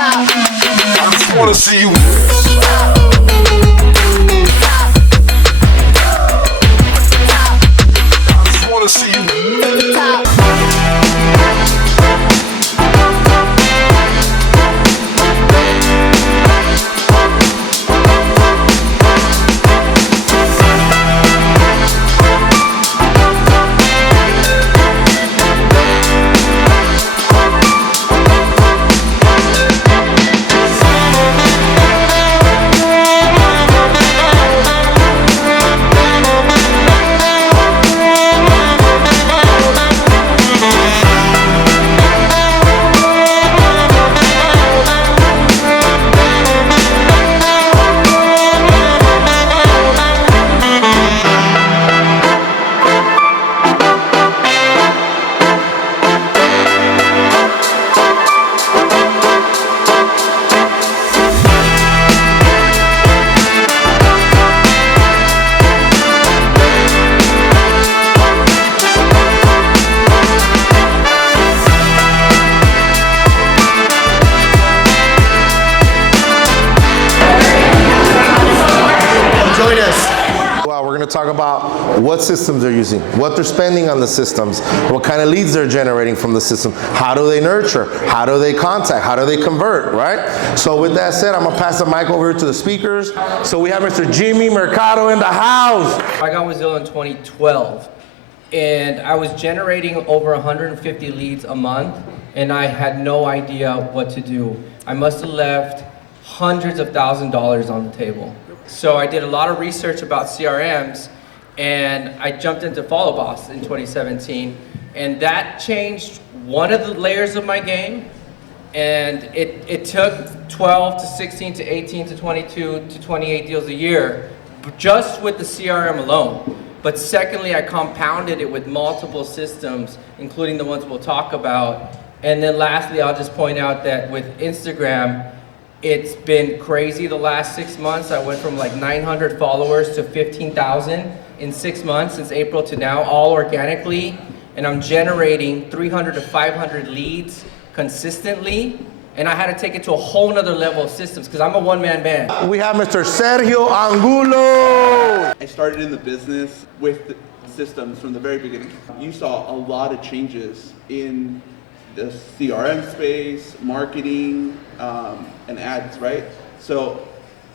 I just wanna see you. I just wanna see you. Talk about what systems they're using, what they're spending on the systems, what kind of leads they're generating from the system, how do they nurture, how do they contact, how do they convert, right? So with that said, I'm gonna pass the mic over to the speakers. So we have Mr. Jimmy Mercado in the house. I got with Zillow in 2012, and I was generating over 150 leads a month, and I had no idea what to do. I must have left hundreds of thousands of dollars on the table. So I did a lot of research about CRMs, and I jumped into Follow Boss in 2017, and that changed one of the layers of my game. And it took 12 to 16 to 18 to 22 to 28 deals a year just with the CRM alone. But secondly, I compounded it with multiple systems, including the ones we'll talk about. And then lastly, I'll just point out that with Instagram, it's been crazy the last 6 months. I went from like 900 followers to 15,000 in 6 months since April to now, all organically. And I'm generating 300 to 500 leads consistently. And I had to take it to a whole nother level of systems because I'm a one-man band. We have Mr. Sergio Angulo. I started in the business with the systems from the very beginning. You saw a lot of changes in the CRM space, marketing, and ads, right? So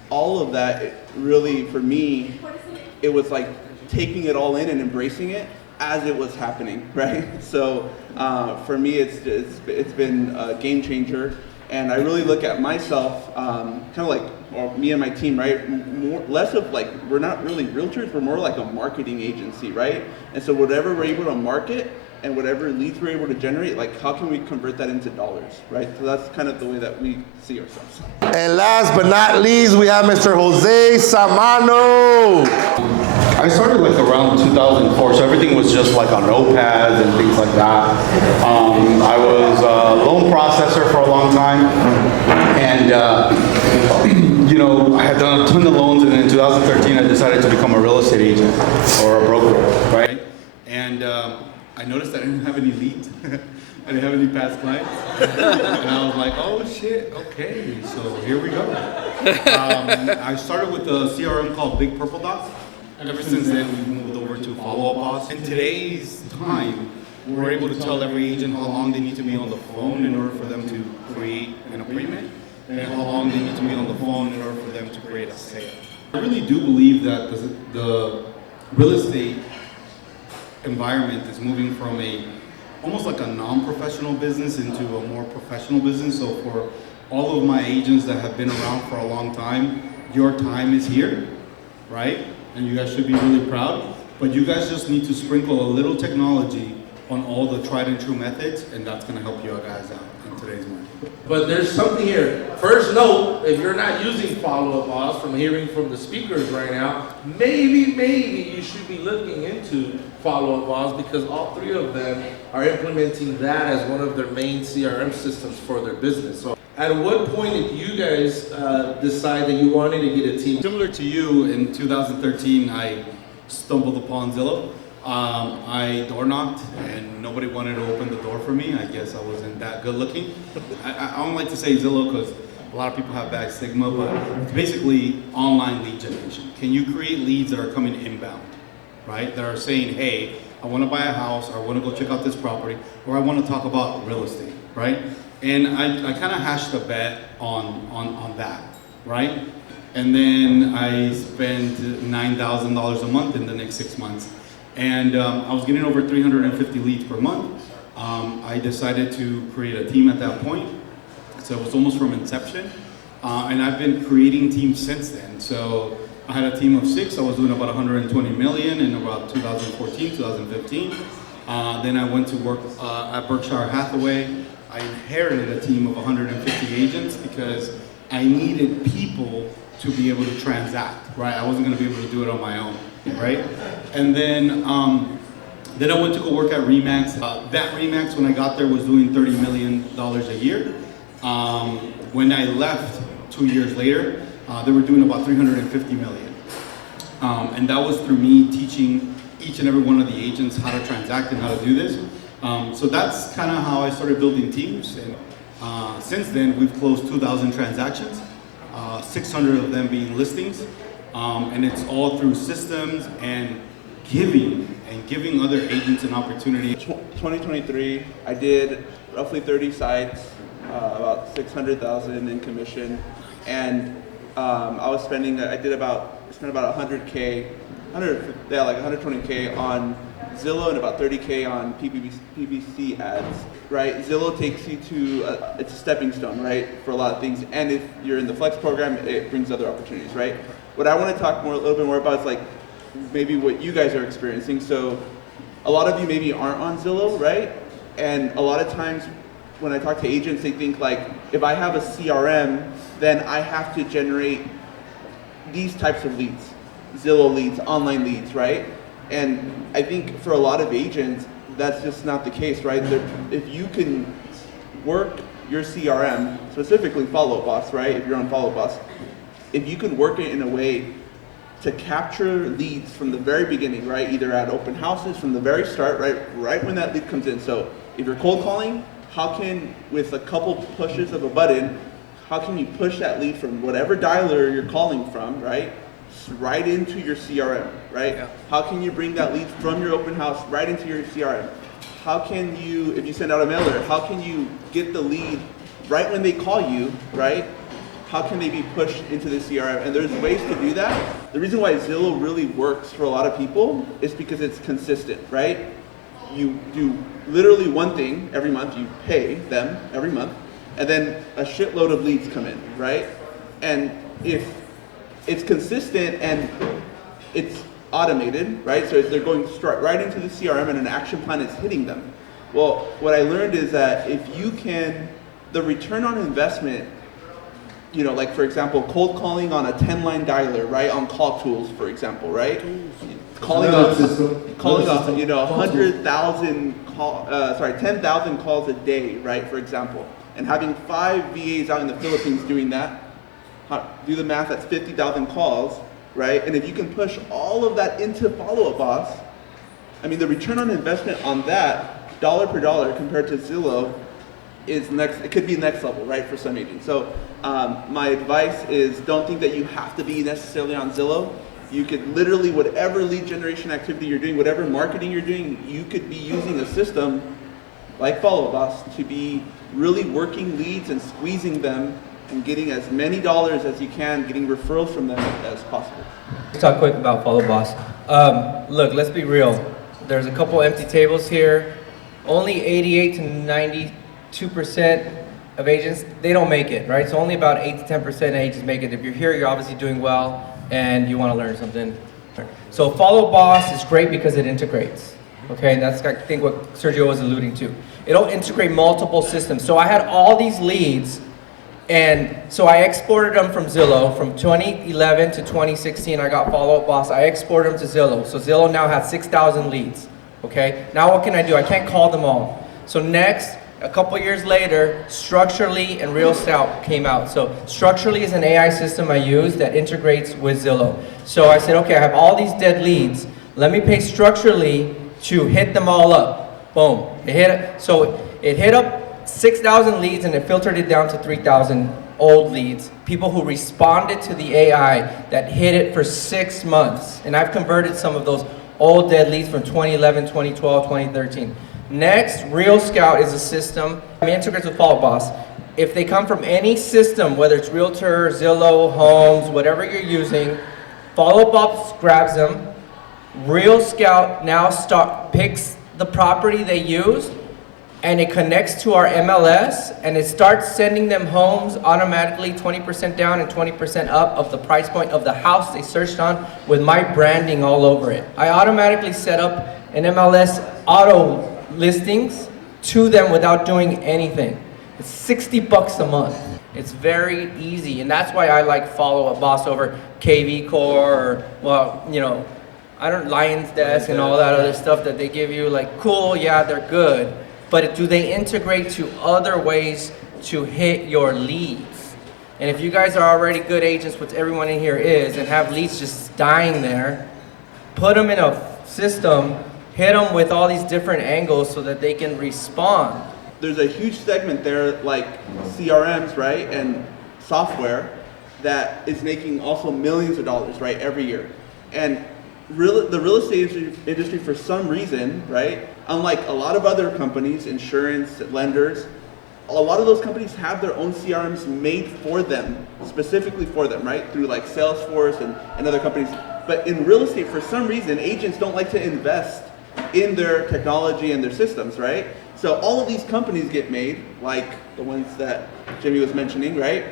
all of that, it really, for me, it was like taking it all in and embracing it as it was happening, right? So for me, it's been a game changer. And I really look at myself, kind of like, or me and my team, right? Less of like, we're not really realtors, we're more like a marketing agency, right? And so whatever we're able to market and whatever leads we're able to generate, like how can we convert that into dollars, right? So that's kind of the way that we see ourselves. And last but not least, we have Mr. Jose Samano. I started like around 2004, so everything was just like on notepads and things like that. I was a loan processor for a long time, and you know, I had done a ton of loans, and then in 2013 I decided to become a real estate agent or a broker, right? And I noticed I didn't have any leads. I didn't have any past clients. And I was like, oh shit, okay, so here we go. I started with a CRM called Big Purple Dots. And ever since then, we've moved over to Follow Boss. In today's time, we're able to tell every agent how long they need to be on the phone in order for them to create an appointment, and how long they need to be on the phone in order for them to create a sale. I really do believe that the real estate environment is moving from almost like a non-professional business into a more professional business. So for all of my agents that have been around for a long time, your time is here, right? And you guys should be really proud, but you guys just need to sprinkle a little technology on all the tried and true methods, and that's gonna help you guys out in today's market. But there's something here. First note, if you're not using Follow Boss, from hearing from the speakers right now, maybe you should be looking into Follow Boss, because all three of them are implementing that as one of their main CRM systems for their business. So at what point did you guys decide that you wanted to get a team? Similar to you, in 2013, I stumbled upon Zillow. I door knocked and nobody wanted to open the door for me. I guess I wasn't that good looking. I don't like to say Zillow because a lot of people have bad stigma, but it's basically online lead generation. Can you create leads that are coming inbound, right? That are saying, hey, I want to buy a house, or I want to go check out this property, or I want to talk about real estate, right? And I kind of hashed a bet on that, right? And then I spent $9,000 a month in the next 6 months. And I was getting over 350 leads per month. I decided to create a team at that point. So it was almost from inception. And I've been creating teams since then. So I had a team of 6. I was doing about 120 million in about 2014, 2015. Then I went to work at Berkshire Hathaway. I inherited a team of 150 agents because I needed people to be able to transact, right? I wasn't gonna be able to do it on my own, right? And then I went to go work at Remax. That Remax, when I got there, was doing $30 million a year. When I left 2 years later, they were doing about 350 million. And that was through me teaching each and every one of the agents how to transact and how to do this. So that's kind of how I started building teams. And since then, we've closed 2,000 transactions, 600 of them being listings. And it's all through systems and giving other agents an opportunity. 2023, I did roughly 30 sites, about 600,000 in commission, and I spent about 100K, like 120K on Zillow and about 30K on PPC ads, right? Zillow takes you to, it's a stepping stone, right, for a lot of things, and if you're in the Flex program, it brings other opportunities, right? What I want to talk a little bit more about is like maybe what you guys are experiencing. So a lot of you maybe aren't on Zillow, right? And a lot of times when I talk to agents, they think like, if I have a CRM, then I have to generate these types of leads, Zillow leads, online leads, right? And I think for a lot of agents, that's just not the case, right? If you can work your CRM, specifically Follow Up Boss, right? If you're on Follow Up Boss, if you can work it in a way to capture leads from the very beginning, right? Either at open houses from the very start, right when that lead comes in. So if you're cold calling, how can, with a couple pushes of a button, how can you push that lead from whatever dialer you're calling from, right into your CRM, right? Yeah. How can you bring that lead from your open house right into your CRM? How can you, if you send out a mailer, how can you get the lead right when they call you, right? How can they be pushed into the CRM? And there's ways to do that. The reason why Zillow really works for a lot of people is because it's consistent, right? You do literally one thing every month, you pay them every month, and then a shitload of leads come in, right? And if it's consistent and it's automated, right? So they're going right into the CRM and an action plan is hitting them. Well, what I learned is that if you can, the return on investment, you know, like for example, cold calling on a 10-line dialer, right? On call tools, for example, right? Calling off, you know, 10,000 calls a day, right? For example, and having 5 VAs out in the Philippines doing that, do the math, that's 50,000 calls, right? And if you can push all of that into Follow Up Boss, I mean, the return on investment on that, dollar per dollar compared to Zillow, is it could be next level, right, for some agents. So my advice is don't think that you have to be necessarily on Zillow. You could literally, whatever lead generation activity you're doing, whatever marketing you're doing, you could be using a system like Follow Up Boss to be really working leads and squeezing them and getting as many dollars as you can, getting referrals from them as possible. Let's talk quick about Follow Boss. Look, let's be real. There's a couple empty tables here. Only 88 to 92% of agents, they don't make it, right? So only about 8 to 10% of agents make it. If you're here, you're obviously doing well and you want to learn something. So Follow Boss is great because it integrates. Okay, that's I think what Sergio was alluding to. It'll integrate multiple systems. So I had all these leads, and so I exported them from Zillow. From 2011 to 2016, I got Follow Up Boss. I exported them to Zillow. So Zillow now has 6,000 leads. Okay, now what can I do? I can't call them all. So next, a couple years later, Structurally and Real Scout came out. So Structurally is an AI system I use that integrates with Zillow. So I said, okay, I have all these dead leads. Let me pay structurally to hit them all up. Boom. It hit up 6,000 leads and it filtered it down to 3,000 old leads. People who responded to the AI that hit it for 6 months. And I've converted some of those old dead leads from 2011, 2012, 2013. Next, Real Scout is a system. It integrates with Follow Boss. If they come from any system, whether it's Realtor, Zillow, Homes, whatever you're using, Follow Boss grabs them. Real Scout now picks the property they used, and it connects to our MLS, and it starts sending them homes automatically 20% down and 20% up of the price point of the house they searched on with my branding all over it. I automatically set up an MLS auto listings to them without doing anything. It's $60 a month. It's very easy, and that's why I like Follow Up Boss over KV Core or, Lion's Desk and all that other stuff that they give you. Like, cool, yeah, they're good, but do they integrate to other ways to hit your leads? And if you guys are already good agents, which everyone in here is, and have leads just dying there, put them in a system, hit them with all these different angles so that they can respond. There's a huge segment there, like CRMs, right, and software that is making also millions of dollars, right, every year. And the real estate industry, for some reason, right, unlike a lot of other companies, insurance, lenders, a lot of those companies have their own CRMs made for them, specifically for them, right, through like Salesforce and other companies. But in real estate, for some reason, agents don't like to invest in their technology and their systems, right? So all of these companies get made, like the ones that Jimmy was mentioning, right?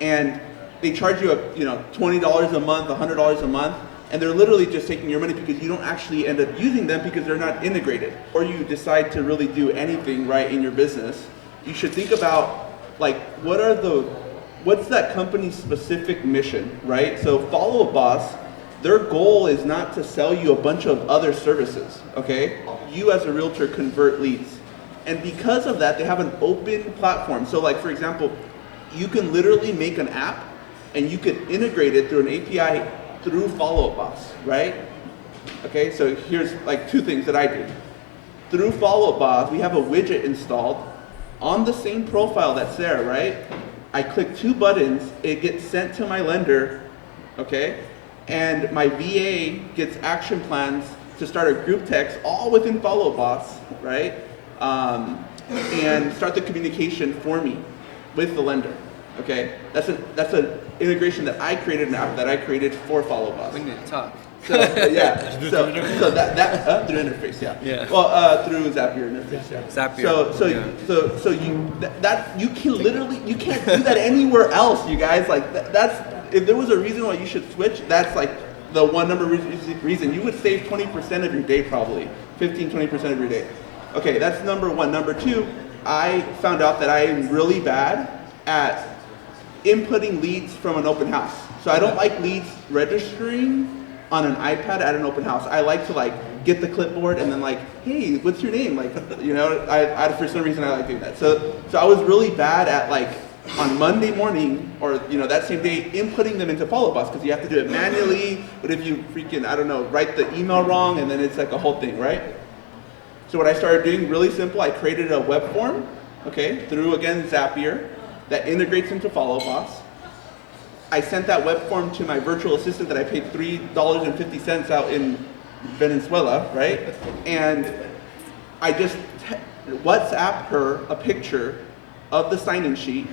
And they charge you, $20 a month, $100 a month, and they're literally just taking your money because you don't actually end up using them because they're not integrated. Or you decide to really do anything right in your business, you should think about like what's that company's specific mission, right? So Follow Up Boss, their goal is not to sell you a bunch of other services, okay? You as a realtor convert leads. And because of that, they have an open platform. So like, for example, you can literally make an app and you can integrate it through an API through Follow Up Boss, right? Okay, so here's like 2 things that I do. Through Follow Up Boss, we have a widget installed on the same profile that's there, right? I click 2 buttons, it gets sent to my lender, okay? And my VA gets action plans to start a group text all within Follow Up Boss, right? And start the communication for me with the lender. Okay, that's an integration that I created, an app that I created for Follow Up Boss. We need to talk. So yeah, so that through interface, yeah. Yeah. Well, through Zapier interface, yeah. Zapier. So you can literally, you can't do that anywhere else, you guys. Like that's, if there was a reason why you should switch, that's like the one number reason. You would save 20% of your day probably, 15-20% of your day. Okay, that's number 1. Number 2, I found out that I am really bad at inputting leads from an open house. So I don't like leads registering on an iPad at an open house. I like to like get the clipboard and then like, hey, what's your name? Like, I for some reason I like doing that. So I was really bad at like on Monday morning or that same day inputting them into Follow Up Boss because you have to do it manually. But if you freaking, write the email wrong and then it's like a whole thing, right? So what I started doing, really simple, I created a web form, okay, through again Zapier that integrates into Follow Up Boss. I sent that web form to my virtual assistant that I paid $3.50 out in Venezuela, right? And I just WhatsApp her a picture of the sign-in sheet,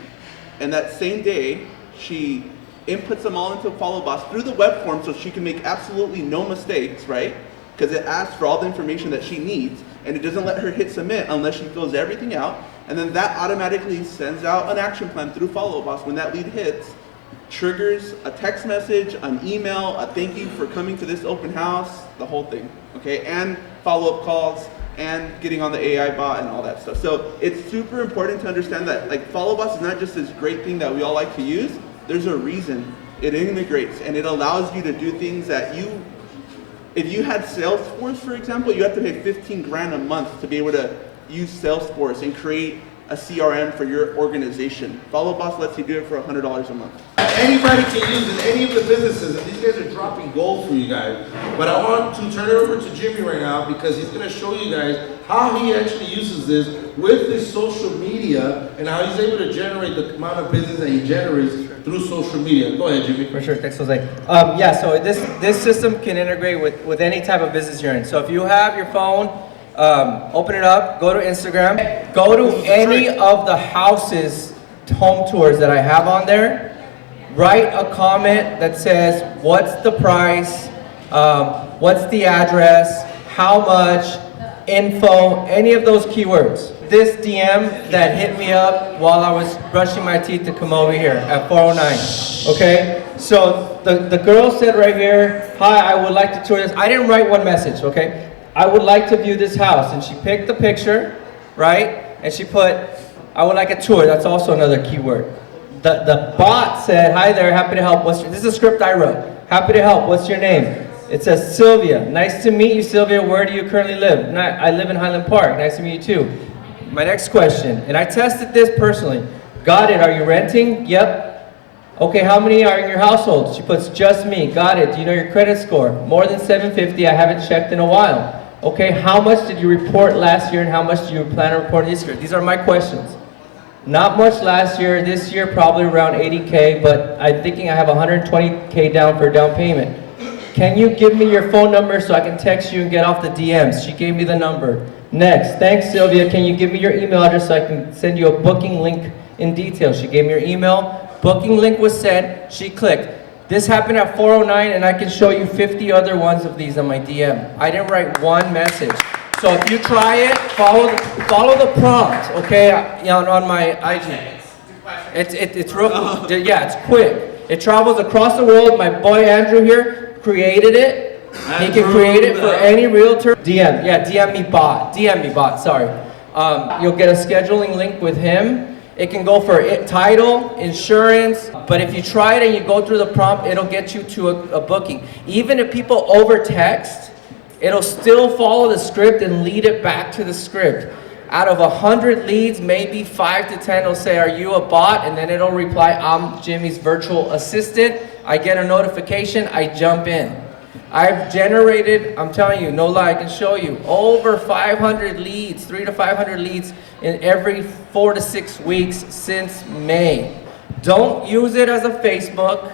and that same day, she inputs them all into Follow Up Boss through the web form so she can make absolutely no mistakes, right? Because it asks for all the information that she needs, and it doesn't let her hit submit unless she fills everything out, and then that automatically sends out an action plan through Follow Up Boss when that lead hits, triggers a text message, an email, a thank you for coming to this open house, the whole thing, okay? And follow-up calls, and getting on the AI bot and all that stuff. So it's super important to understand that like Follow Up Boss is not just this great thing that we all like to use. There's a reason it integrates, and it allows you to do things that if you had Salesforce, for example, you have to pay $15,000 a month to be able to use Salesforce and create a CRM for your organization. Follow Boss lets you do it for $100 a month. Anybody can use it, any of the businesses, and these guys are dropping gold for you guys. But I want to turn it over to Jimmy right now because he's gonna show you guys how he actually uses this with his social media and how he's able to generate the amount of business that he generates through social media. Go ahead, Jimmy. For sure, thanks Jose. Yeah, so this system can integrate with any type of business you're in. So if you have your phone, open it up, go to Instagram, go to any of the houses, home tours that I have on there, write a comment that says, what's the price, what's the address, how much, info, any of those keywords. This DM that hit me up while I was brushing my teeth to come over here at 409, okay? So the girl said right here, hi, I would like to tour this. I didn't write one message, okay? I would like to view this house. And she picked the picture, right? And she put, I would like a tour. That's also another keyword. The bot said, hi there, happy to help. This is a script I wrote. Happy to help, what's your name? It says Sylvia. Nice to meet you, Sylvia. Where do you currently live? I live in Highland Park. Nice to meet you too. My next question, and I tested this personally. Got it, are you renting? Yep. Okay, how many are in your household? She puts just me. Got it, do you know your credit score? More than 750, I haven't checked in a while. Okay, how much did you report last year and how much do you plan on reporting this year? These are my questions. Not much last year, this year probably around 80K, but I'm thinking I have 120K down for down payment. Can you give me your phone number so I can text you and get off the DMs? She gave me the number. Next, thanks Sylvia, can you give me your email address so I can send you a booking link in detail? She gave me her email, booking link was sent, she clicked. This happened at 409 and I can show you 50 other ones of these on my DM. I didn't write one message. So if you try it, follow the prompt, okay, on my IG. It's real, yeah, it's quick. It travels across the world. My boy Andrew here created it. He can create it for any realtor. DM me bot, sorry. You'll get a scheduling link with him. It can go for title, insurance, but if you try it and you go through the prompt, it'll get you to a booking. Even if people over text, it'll still follow the script and lead it back to the script. Out of 100 leads, maybe 5 to 10 will say, are you a bot? And then it'll reply, I'm Jimmy's virtual assistant. I get a notification, I jump in. I've generated, I'm telling you, no lie, I can show you, over 500 leads, 300 to 500 leads in every 4 to 6 weeks since May. Don't use it as a Facebook.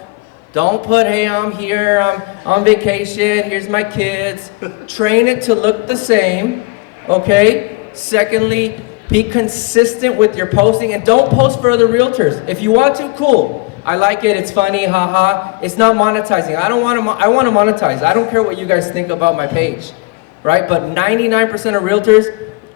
Don't put, hey, I'm here, I'm on vacation, here's my kids. Train it to look the same, okay? Secondly, be consistent with your posting and don't post for other realtors. If you want to, cool. I like it, it's funny, haha. It's not monetizing. I want to monetize. I don't care what you guys think about my page, right? But 99% of realtors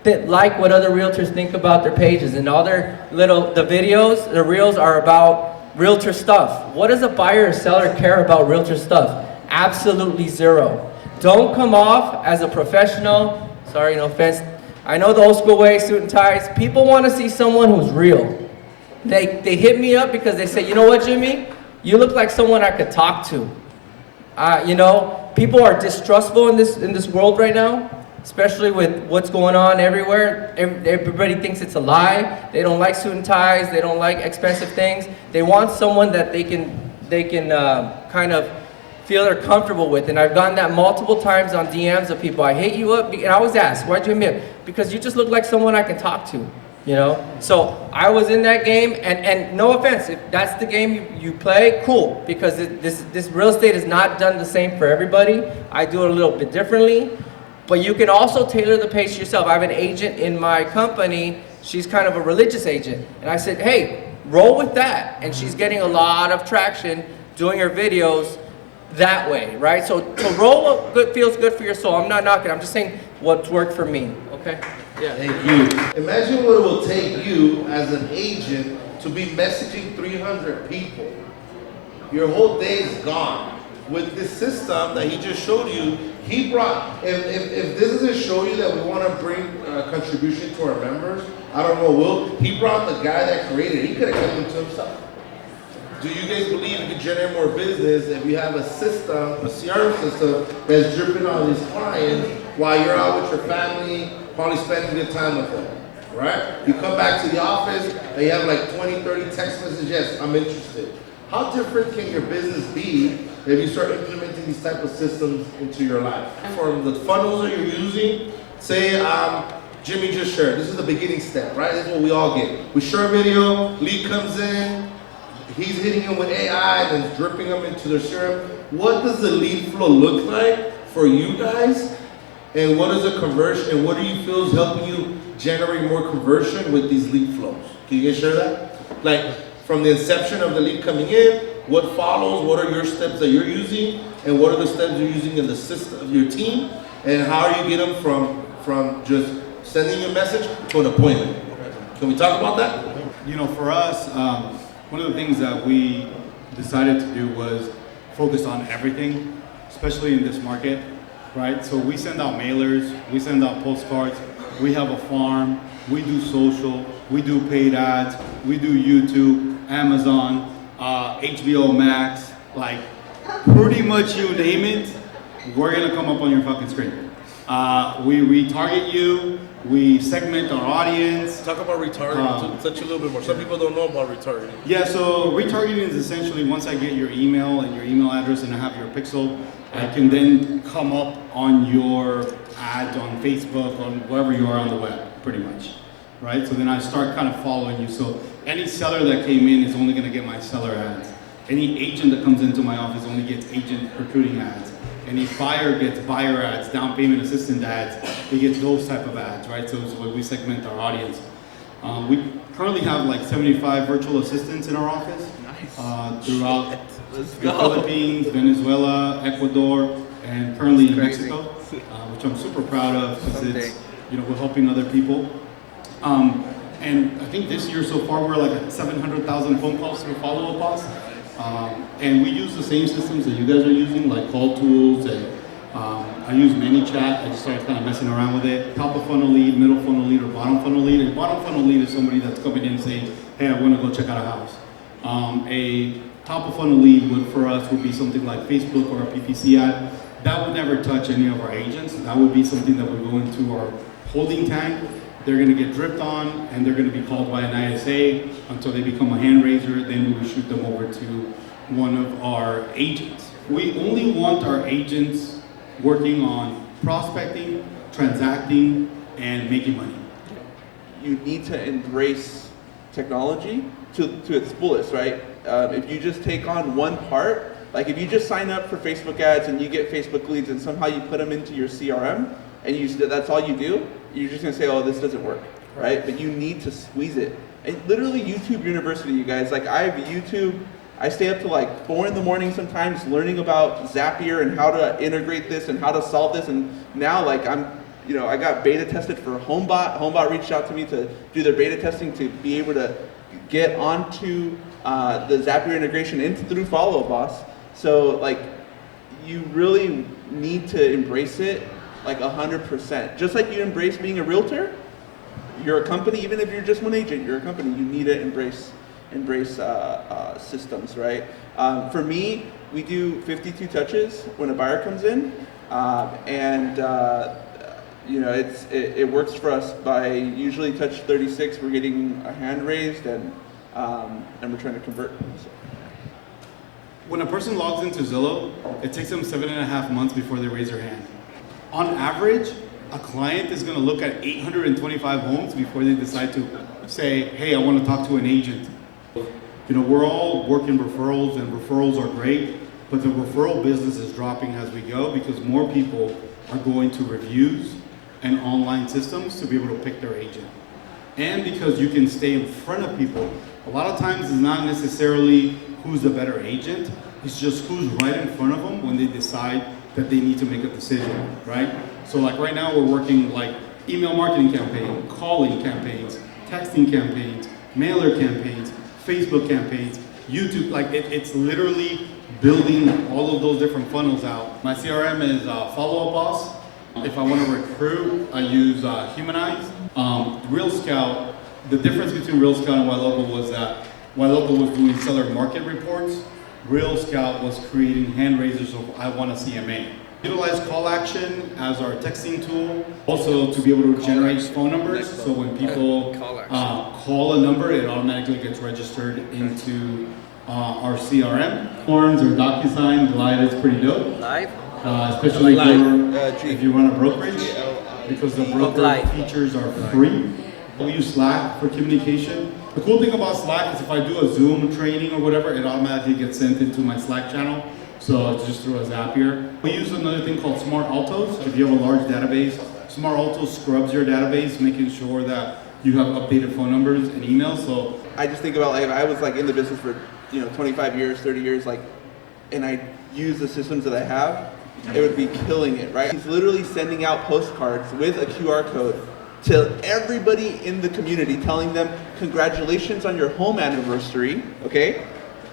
that like what other realtors think about their pages, and all their the videos, the reels are about realtor stuff. What does a buyer or seller care about realtor stuff? Absolutely zero. Don't come off as a professional. Sorry, no offense. I know the old school way, suit and ties. People want to see someone who's real. They hit me up because they say, you know what, Jimmy? You look like someone I could talk to. You know, people are distrustful in this world right now, especially with what's going on everywhere. Everybody thinks it's a lie. They don't like suit and ties. They don't like expensive things. They want someone that they can kind of feel they're comfortable with. And I've gotten that multiple times on DMs of people. I hit you up, and I always ask, why'd you hit me up? Because you just look like someone I can talk to. You know, so I was in that game, and no offense, if that's the game you play, cool, because this real estate is not done the same for everybody. I do it a little bit differently, but you can also tailor the page to yourself. I have an agent in my company, she's kind of a religious agent, and I said, hey, roll with that, and she's getting a lot of traction doing her videos that way, right? So to roll what good feels good for your soul. I'm not knocking, I'm just saying what's worked for me, okay? Yeah. Thank you. Imagine what it will take you as an agent to be messaging 300 people. Your whole day is gone. With this system that he just showed you, he brought, if this doesn't show you that we want to bring a contribution to our members, I don't know, he brought the guy that created it. He could have kept him to himself. Do you guys believe you can generate more business if you have a system, a CRM system that's dripping on these clients while you're out with your family, probably spending good time with them? right? You come back to the office and you have like 20, 30 text messages, yes, I'm interested. How different can your business be if you start implementing these type of systems into your life? From the funnels that you're using, say Jimmy just shared, this is the beginning step, right? This is what we all get. We share a video, lead comes in, he's hitting them with AI and then dripping them into their CRM. What does the lead flow look like for you guys? And what is the conversion, and what do you feel is helping you generate more conversion with these lead flows? Can you guys share that? Like, from the inception of the lead coming in, what follows, what are your steps that you're using, and what are the steps you're using in the system of your team, and how do you get them from just sending a message to an appointment? Can we talk about that? You know, for us, one of the things that we decided to do was focus on everything, especially in this market, right? So we send out mailers, we send out postcards, we have a farm, we do social, we do paid ads, we do YouTube, Amazon, HBO Max, like pretty much you name it, we're gonna come up on your fucking screen. We retarget you, we segment our audience. Talk about retargeting, touch a little bit more. Some people don't know about retargeting. Yeah, so retargeting is essentially once I get your email and your email address and I have your pixel, I can then come up on your ads on Facebook, on wherever you are on the web, pretty much, right? So then I start kind of following you. So any seller that came in is only gonna get my seller ads. Any agent that comes into my office only gets agent recruiting ads. Any buyer gets buyer ads, down payment assistant ads. They get those type of ads, right? So it's where we segment our audience. We currently have like 75 virtual assistants in our office. Throughout the Philippines, Venezuela, Ecuador, and currently in Mexico, which I'm super proud of because it's, you know, we're helping other people. And I think this year so far we're like at 700,000 phone calls through follow-up us. And we use the same systems that you guys are using, like call tools, and I use ManyChat. I just started kind of messing around with it. Top of funnel lead, middle funnel lead, or bottom funnel lead. A bottom funnel lead is somebody that's coming in and saying, hey, I want to go check out a house. A top of funnel lead for us would be something like Facebook or a PPC ad. That would never touch any of our agents. That would be something that would go into our holding tank. They're going to get dripped on, and they're going to be called by an ISA until they become a hand raiser. Then we will shoot them over to one of our agents. We only want our agents working on prospecting, transacting, and making money. You need to embrace technology to its fullest, right? If you just take on one part, like if you just sign up for Facebook ads and you get Facebook leads and somehow you put them into your CRM and that's all you do, you're just gonna say, oh, this doesn't work, right? But you need to squeeze it. And literally YouTube University, you guys, like I have YouTube, I stay up to like 4 in the morning sometimes learning about Zapier and how to integrate this and how to solve this. And now like I got beta tested for HomeBot. HomeBot reached out to me to do their beta testing to be able to get onto the Zapier integration through Follow Boss. So like, you really need to embrace it like 100%. Just like you embrace being a realtor, you're a company. Even if you're just one agent, you're a company. You need to embrace systems, right? For me, we do 52 touches when a buyer comes in, it works for us. By usually touch 36, we're getting a hand raised and we're trying to convert. So. When a person logs into Zillow, it takes them 7.5 months before they raise their hand. On average, a client is going to look at 825 homes before they decide to say, hey, I want to talk to an agent. You know, we're all working referrals, and referrals are great, but the referral business is dropping as we go because more people are going to reviews and online systems to be able to pick their agent. And because you can stay in front of people. A lot of times it's not necessarily who's the better agent, it's just who's right in front of them when they decide that they need to make a decision, right? So like right now we're working like email marketing campaign, calling campaigns, texting campaigns, mailer campaigns, Facebook campaigns, YouTube, like it's literally building all of those different funnels out. My CRM is Follow Up Boss. If I want to recruit, I use Humanize. Real Scout, the difference between Real Scout and YLocal was that YLocal was doing seller market reports. Real Scout was creating hand raisers of I want a CMA. Utilize call action as our texting tool. Also to be able to generate phone numbers. So when people call a number, it automatically gets registered into our CRM. Forms or DocuSign, Glide is pretty dope. Live? Especially if you run a brokerage, because the broker features are free. We use Slack for communication. The cool thing about Slack is if I do a Zoom training or whatever, it automatically gets sent into my Slack channel. So it's just through a Zapier. We use another thing called Smart Altos. If you have a large database, Smart Altos scrubs your database, making sure that you have updated phone numbers and emails. So I just think about, like, if I was like in the business for 25 years, 30 years, like, and I use the systems that I have, it would be killing it, right? He's literally sending out postcards with a QR code to everybody in the community, telling them, congratulations on your home anniversary, okay?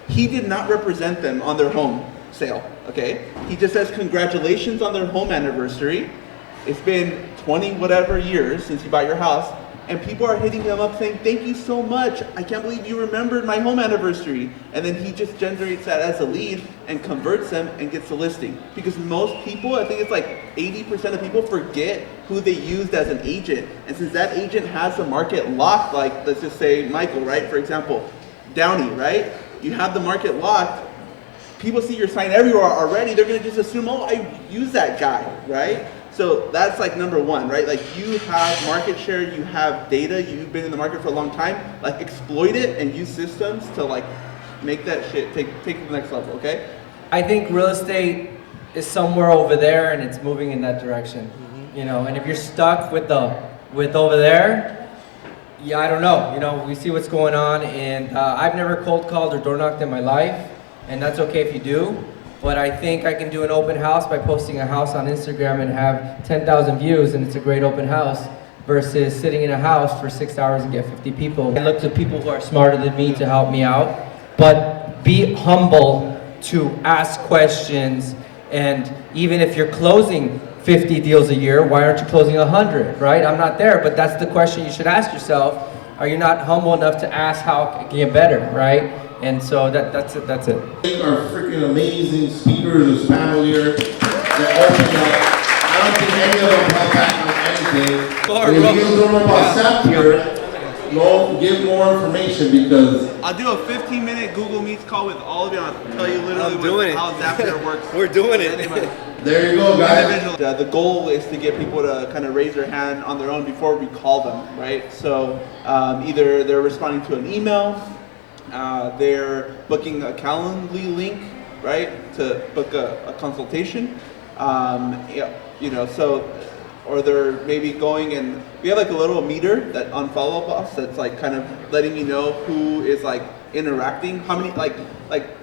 He did not represent them on their home sale, okay? He just says congratulations on their home anniversary. It's been 20 whatever years since you bought your house, and people are hitting them up saying, thank you so much. I can't believe you remembered my home anniversary. And then he just generates that as a lead and converts them and gets the listing. Because most people, I think it's like 80% of people forget who they used as an agent. And since that agent has the market locked, like let's just say Michael, right? For example, Downey, right? You have the market locked. People see your sign everywhere already. They're gonna just assume, oh, I use that guy, right? So that's like number one, right? Like you have market share, you have data, you've been in the market for a long time. Like exploit it and use systems to like make that shit take it to the next level, okay? I think real estate is somewhere over there and it's moving in that direction. You know, and if you're stuck with over there, yeah, I don't know. You know, we see what's going on, and I've never cold called or door knocked in my life, and that's okay if you do. But I think I can do an open house by posting a house on Instagram and have 10,000 views, and it's a great open house, versus sitting in a house for 6 hours and get 50 people. I look to people who are smarter than me to help me out, but be humble to ask questions. And even if you're closing 50 deals a year, why aren't you closing 100, right? I'm not there, but that's the question you should ask yourself. Are you not humble enough to ask how it can get better, right? And so that's it. Our freaking amazing speakers and panel here. They're open up. I don't think any of them come back on anything. If you can throw them about SAP here, give more information because I'll do a 15-minute Google Meets call with all of you. I'll tell you literally how Zapier works. We're doing it. there you go, guys. The goal is to get people to kind of raise their hand on their own before we call them, right? So either they're responding to an email, they're booking a Calendly link, right, to book a consultation, or they're maybe going, and we have like a little meter that on Follow Up Us that's like kind of letting me know who is like interacting, how many, like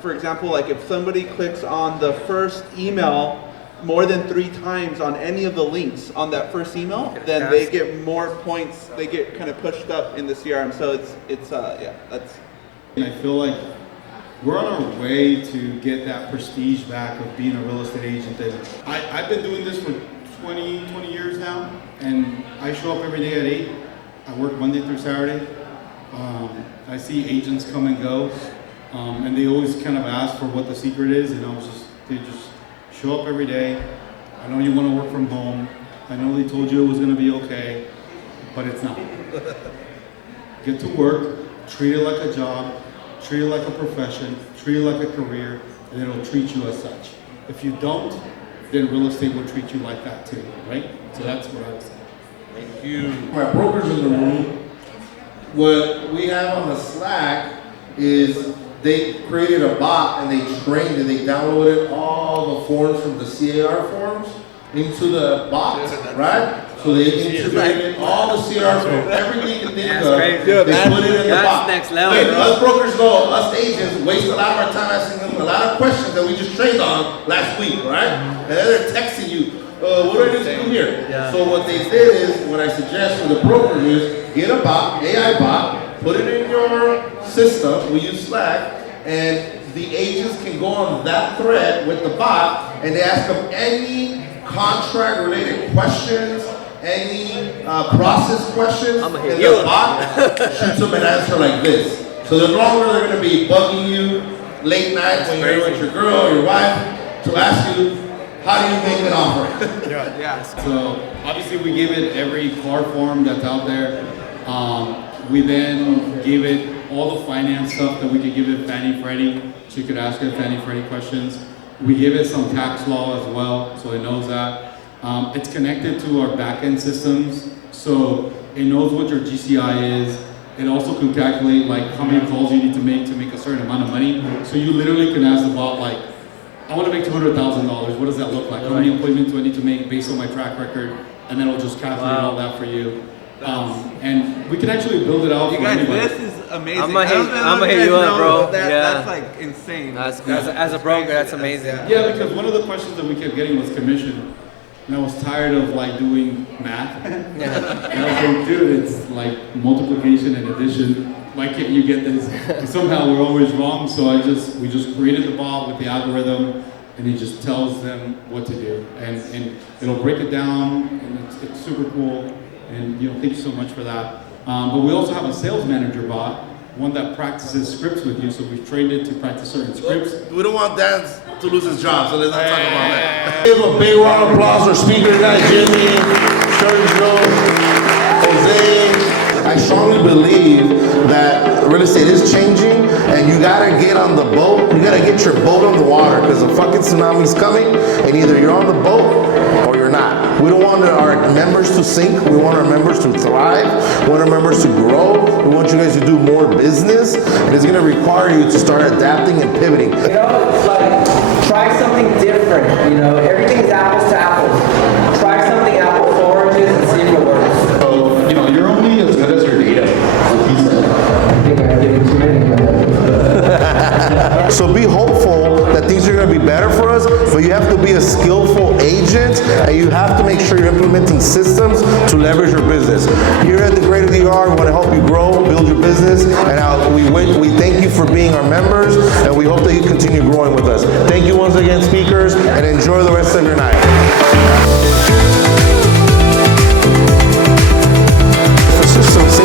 for example, like if somebody clicks on the first email more than 3 times on any of the links on that first email, then they get more points, they get kind of pushed up in the CRM. So it's that's. And I feel like we're on our way to get that prestige back of being a real estate agent. And I've been doing this for 20 years now, and I show up every day at 8. I work Monday through Saturday. I see agents come and go, and they always kind of ask for what the secret is, and they just show up every day. I know you want to work from home. I know they told you it was going to be okay, but it's not. Get to work, treat it like a job, treat it like a profession, treat it like a career, and it'll treat you as such. If you don't, then real estate will treat you like that too, right? So that's what I would say. Thank you. My brokers in the room, what we have on the Slack is they created a bot and they trained and they downloaded all the forms from the CAR forms into the bot, right? So they integrated all the CR forms, everything you can think of, they put it in the bot. Next level, And bro. us brokers know, us agents waste a lot of our time asking them a lot of questions that we just trained on last week, right? And then they're texting you, what do I need to do here? Yeah. So what they did is, what I suggest for the brokers is, get a bot, AI bot, put it in your system, we use Slack, and the agents can go on that thread with the bot, and they ask them any contract-related questions, any process questions, and the bot shoots them an answer like this. So the longer they're going to be bugging you late nights when you're with your girl or your wife to ask you, how do you make an offer? So obviously we give it every car form that's out there. We then give it all the finance stuff that we could give it Fannie Freddie, so you could ask it Fannie Freddie questions. We give it some tax law as well, so it knows that. It's connected to our back-end systems, so it knows what your GCI is. It also can calculate like how many calls you need to make a certain amount of money. So you literally can ask the bot like, I want to make $200,000. What does that look like? How many appointments do I need to make based on my track record? And then it'll just calculate all that for you. And we can actually build it out You for guys, anybody. this is amazing. I'ma I don't know if hit guys you up, know, bro. but That, Yeah. That's like insane. As a broker, that's amazing. Yeah, because one of the questions that we kept getting was commission. And I was tired of like doing math. And I was like, dude, it's like multiplication and addition. Why can't you get this? And somehow we're always wrong. So we just created the bot with the algorithm, and it just tells them what to do. And it'll break it down, and it's super cool. And thank you so much for that. But we also have a sales manager bot, one that practices scripts with you. So we've trained it to practice certain scripts. We don't want Dan to lose his job, so let's not talk about that. Give a big round of applause for speaker tonight, Jimmy, Sergio, Jose. I strongly believe that real estate is changing, and you gotta get on the boat. You gotta get your boat on the water, because the fucking tsunami's coming, and either you're on the boat or you're not. We don't want our members to sink. We want our members to thrive. We want our members to grow. We want you guys to do more business, and it's gonna require you to start adapting and pivoting. Try something different. Everything's apples to apples. Try something apples to oranges and see if it works. So, you're only as good as your data, like he said. I think I'm giving too many. So be hopeful that things are going to be better for us, but you have to be a skillful agent, and you have to make sure you're implementing systems to leverage your business. Here at the Greater DR, we want to help you grow, build your business, and we thank you for being our members, and we hope that you continue growing with us. Thank you once again, speakers, and enjoy the rest of your night. Systems